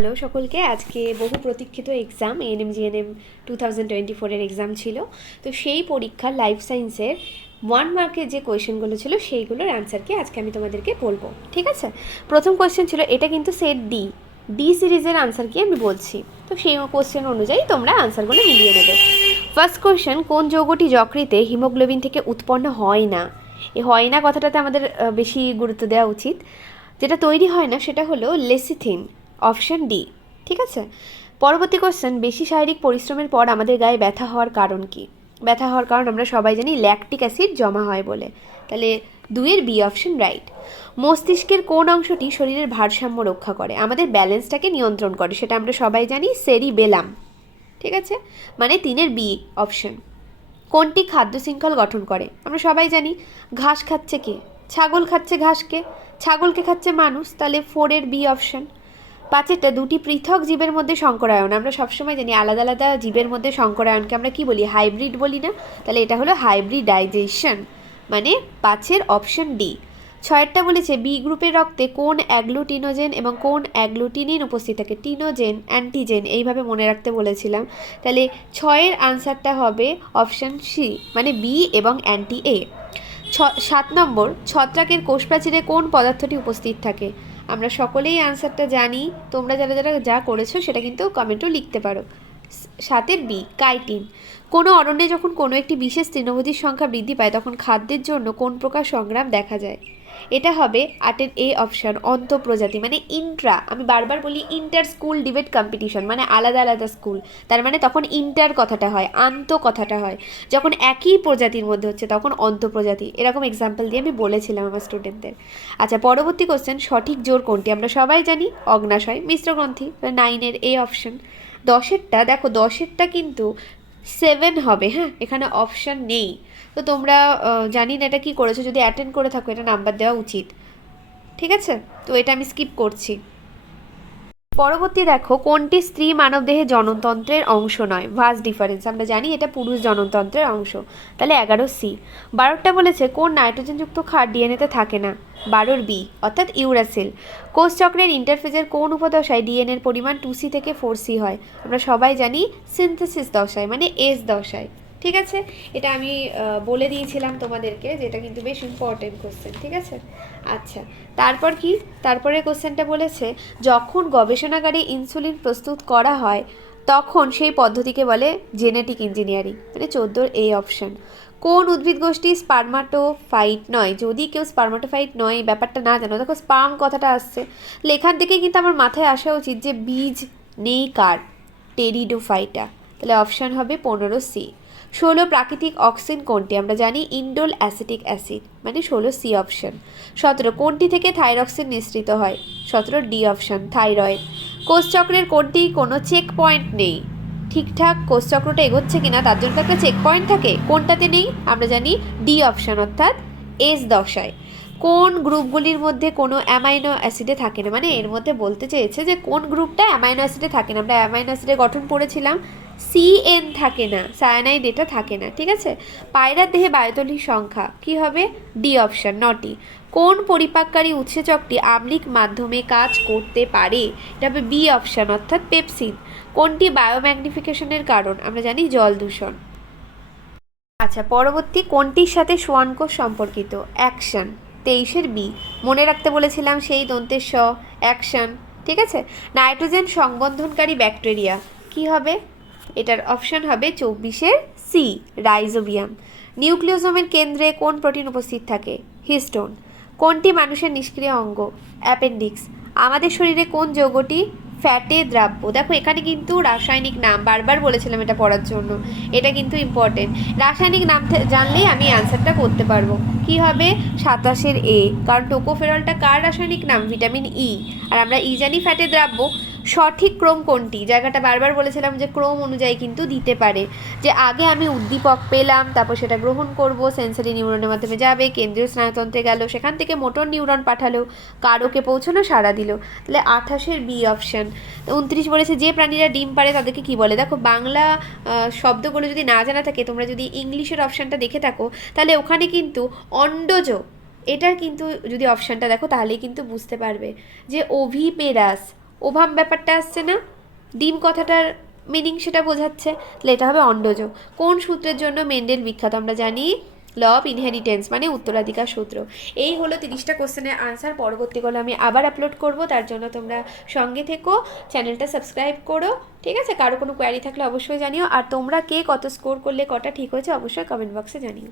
Hello সকলকে, আজকে বহু প্রতীক্ষিত এক্সাম এএনএম-জিএনএম 2024-এর এক্সাম ছিল। তো সেই পরীক্ষার লাইফ সায়েন্সের 1 মার্কের যে কোয়েশ্চেনগুলো ছিল সেইগুলোর অ্যান্সারকে আজকে আমি তোমাদেরকে বলবো, ঠিক আছে? প্রথম কোয়েশ্চেন ছিল, এটা কিন্তু সেট ডি সিরিজের আনসার কি আমি বলছি, তো সেই কোয়েশ্চেন অনুযায়ী তোমরা আনসারগুলো মিলিয়ে নেবে। ফার্স্ট কোয়েশ্চেন, কোন যৌগটি যকৃতে হিমোগ্লোবিন থেকে উৎপন্ন হয় না? এই হয় না কথাটাতে আমাদের বেশি গুরুত্ব দেওয়া উচিত। যেটা তৈরি হয় না সেটা হলো লেসিথিন, অপশন ডি, ঠিক আছে? পরবর্তী কোশ্চেন, বেশি শারীরিক পরিশ্রমের পর আমাদের গায়ে ব্যথা হওয়ার কারণ কি? ব্যথা হওয়ার কারণ আমরা সবাই জানি ল্যাকটিক অ্যাসিড জমা হয় বলে, তাহলে 2-এর বি অপশন রাইট। মস্তিষ্কের কোন অংশটি শরীরের ভারসাম্য রক্ষা করে, আমাদের ব্যালেন্সটাকে নিয়ন্ত্রণ করে, সেটা আমরা সবাই জানি সেরিবেলাম, ঠিক আছে? মানে 3-এর বি অপশন। কোনটি খাদ্য শৃঙ্খল গঠন করে, আমরা সবাই জানি ঘাস খাচ্ছে কে? ছাগল খাচ্ছে ঘাসকে, ছাগলকে খাচ্ছে মানুষ, তাহলে 4-এর বি অপশন। 5-এরটা, দুটি পৃথক জীবের মধ্যে সংকরায়ন, আমরা সবসময় জানি আলাদা আলাদা জীবের মধ্যে সংকরায়নকে আমরা কি বলি? হাইব্রিড বলি না? তাহলে এটা হলো হাইব্রিডাইজেশন, মানে 5-এর অপশন ডি। 6-এরটা বলেছে বি গ্রুপের রক্তে কোন অ্যাগ্লুটিনোজেন এবং কোন অ্যাগ্লুটিনিন উপস্থিত থাকে? টিনোজেন, অ্যান্টিজেন, এইভাবে মনে রাখতে বলেছিলাম। তাহলে 6-এর আনসারটা হবে অপশন সি, মানে বি এবং অ্যান্টি এ। 7 নম্বর, ছত্রাকের কোষ প্রাচীরে কোন পদার্থটি উপস্থিত থাকে? আমরা সকলেই আনসারটা জানি, তোমরা যারা যারা যা করেছো সেটা কিন্তু কমেন্টও লিখতে পারো। 7-এর বি, কাইটিন। কোনো অরণ্যে যখন কোনো একটি বিশেষ তৃণভোজীর সংখ্যা বৃদ্ধি পায় তখন খাদ্যের জন্য কোন প্রকার সংগ্রাম দেখা যায়? এটা হবে 8-এর এ অপশন, অন্তঃপ্রজাতি, মানে ইন্ট্রা, আমি বারবার বলি ইন্টার স্কুল ডিবেট কম্পিটিশন, মানে আলাদা আলাদা স্কুল, তার মানে তখন ইন্টার কথাটা হয়, আন্ত কথাটা হয়, যখন একই প্রজাতির মধ্যে হচ্ছে তখন অন্তঃপ্রজাতি। এরকম এক্সাম্পল দিয়ে আমি বলেছিলাম আমার স্টুডেন্টদের। আচ্ছা, পরবর্তী কোশ্চেন, সঠিক জোর কোনটি? আমরা সবাই জানি অগ্নাশয়, মিশ্রগ্রন্থি, 9-এর এ অপশন। 10-এরটা দেখো, 10-এরটা কিন্তু 7 হবে, হ্যাঁ, এখানে অপশন নেই। তো তোমরা জানি না এটা কী করেছো, যদি অ্যাটেন্ড করে থাকো এটা নাম্বার দেওয়া উচিত, ঠিক আছে? তো এটা আমি স্কিপ করছি। পরবর্তী দেখো, কোনটি স্ত্রী মানবদেহে জননতন্ত্রের অংশ নয়? ভাস ডিফারেন্স, আমরা জানি এটা পুরুষ জননতন্ত্রের অংশ, তাহলে 11 সি। 12টা বলেছে কোন নাইট্রোজেনযুক্ত ক্ষার ডিএনএতে থাকে না? 12-এর বি, অর্থাৎ ইউরাসিল। কোষচক্রের ইন্টারফেজের কোন উপদশায় ডিএনএর পরিমাণ 2C থেকে 4C হয়? আমরা সবাই জানি সিনথেসিস দশায়, মানে এস দশায়, ঠিক আছে? এটা আমি বলে দিয়েছিলাম তোমাদেরকে, যেটা কিন্তু বেশ ইম্পর্টেন্ট কোশ্চেন, ঠিক আছে? আচ্ছা, তারপর কি? তারপরে কোশ্চেনটা বলেছে, যখন গবেষণাগারে ইনসুলিন প্রস্তুত করা হয় তখন সেই পদ্ধতিকে বলে জেনেটিক ইঞ্জিনিয়ারিং, মানে 14-এর এই অপশন। কোন উদ্ভিদ গোষ্ঠী স্পার্মাটোফাইট নয়? যদি কেউ স্পার্মাটোফাইট নয় ব্যাপারটা না জানো, দেখো স্পার্ম কথাটা আসছে, লেখার দিকে কিন্তু আমার মাথায় আসা উচিত যে বীজ নেই কার, টেরিডোফাইটা, তাহলে অপশান হবে 15-সি। 16 প্রাকৃতিক অক্সিন কোনটি? আমরা জানি ইন্ডোল অ্যাসিটিক অ্যাসিড, মানে 16-সি অপশন। 17 কোনটি থেকে থাইরক্সিন নিঃসৃত হয়? 17-ডি অপশন, থাইরয়েড। কোষচক্রের কোনটি কোনো চেক পয়েন্ট নেই? ঠিকঠাক কোষচক্রটা এগোচ্ছে কিনা তার জন্য একটা চেক পয়েন্ট থাকে, কোনটাতে নেই? আমরা জানি ডি অপশন, অর্থাৎ এস দশায়। কোন গ্রুপগুলির মধ্যে কোনো অ্যামাইনো অ্যাসিডে থাকে না, মানে এর মধ্যে বলতে চেয়েছে যে কোন গ্রুপটা অ্যামাইনো অ্যাসিডে থাকে না। আমরা অ্যামাইনো অ্যাসিডের গঠন পড়েছিলাম, CN থাকে না, সায়ানাইড এটা থাকে না, ঠিক আছে? পায়রার দেহে বায়ুতলীর সংখ্যা কি হবে? ডি অপশন, 9টি। কোন পরিপাককারী উৎসেচকটি আম্লিক মাধ্যমে কাজ করতে পারে? এটা হবে বি অপশন, অর্থাৎ পেপসিন। কোনটি বায়োম্যাগনিফিকেশনের কারণ? আমরা জানি জল দূষণ। আচ্ছা, পরবর্তী, কোনটির সাথে সোয়ান কোষ সম্পর্কিত? অ্যাকশন, 23-এর বি, মনে রাখতে বলেছিলাম সেই দন্তের স, অ্যাকশন, ঠিক আছে? নাইট্রোজেন সংবন্ধনকারী ব্যাকটেরিয়া কি হবে? এটার অপশন হবে 24-এর সি, রাইজোবিয়াম। নিউক্লিওজোমের কেন্দ্রে কোন প্রোটিন উপস্থিত থাকে? হিস্টোন। কোনটি মানুষের নিষ্ক্রিয় অঙ্গ? অ্যাপেন্ডিক্স। আমাদের শরীরে কোন যৌগটি ফ্যাটে দ্রাব্য? দেখো এখানে কিন্তু রাসায়নিক নাম বারবার বলেছিলাম এটা পড়ার জন্য, এটা কিন্তু ইম্পর্টেন্ট। রাসায়নিক নাম জানলেই আমি আনসারটা করতে পারবো। কি হবে? 27-এর এ, কারণ টোকোফেরলটা কার রাসায়নিক নাম? ভিটামিন ই, আর আমরা ই জানি ফ্যাটে দ্রাব্য। সঠিক ক্রম কোনটি? জায়গাটা বারবার বলেছিলাম যে ক্রম অনুযায়ী কিন্তু দিতে পারে, যে আগে আমি উদ্দীপক পেলাম, তারপর সেটা গ্রহণ করব, সেন্সরি নিউরনের মাধ্যমে যাবে, কেন্দ্রীয় স্নায়ুতন্ত্রে গেল, সেখান থেকে মোটর নিউরন পাঠালো, কারোকে পৌঁছানো, সাড়া দিল, তাহলে 28-এর বি অপশন। 29 বলেছে যে প্রাণীরা ডিম পারে তাদেরকে কি বলে? দেখো বাংলা শব্দগুলো যদি না জানা থাকে, তোমরা যদি ইংলিশের অপশানটা দেখে থাকো তাহলে ওখানে কিন্তু অন্ডজ, এটার কিন্তু যদি অপশানটা দেখো তাহলেই কিন্তু বুঝতে পারবে যে ওভিপেরাস, ওভাম ব্যাপারটা আসছে না, ডিম কথাটার মিনিং সেটা বোঝাচ্ছে, তাহলে এটা হবে অন্ডজ। কোন সূত্রের জন্য মেন্ডেল বিখ্যাত আমরা জানি, ল অফ ইনহেরিটেন্স মানে উত্তরাধিকার সূত্র। এই হলো 30টা কোশ্চেনের আনসার। পরবর্তীকালে আমি আবার আপলোড করব, তার জন্য তোমরা সঙ্গে থেকো, চ্যানেলটা সাবস্ক্রাইব করো, ঠিক আছে? কারো কোনো কোয়ারি থাকলে অবশ্যই জানিও, আর তোমরা কে কত স্কোর করলে, কটা ঠিক হয়েছে অবশ্যই কমেন্ট বক্সে জানিও।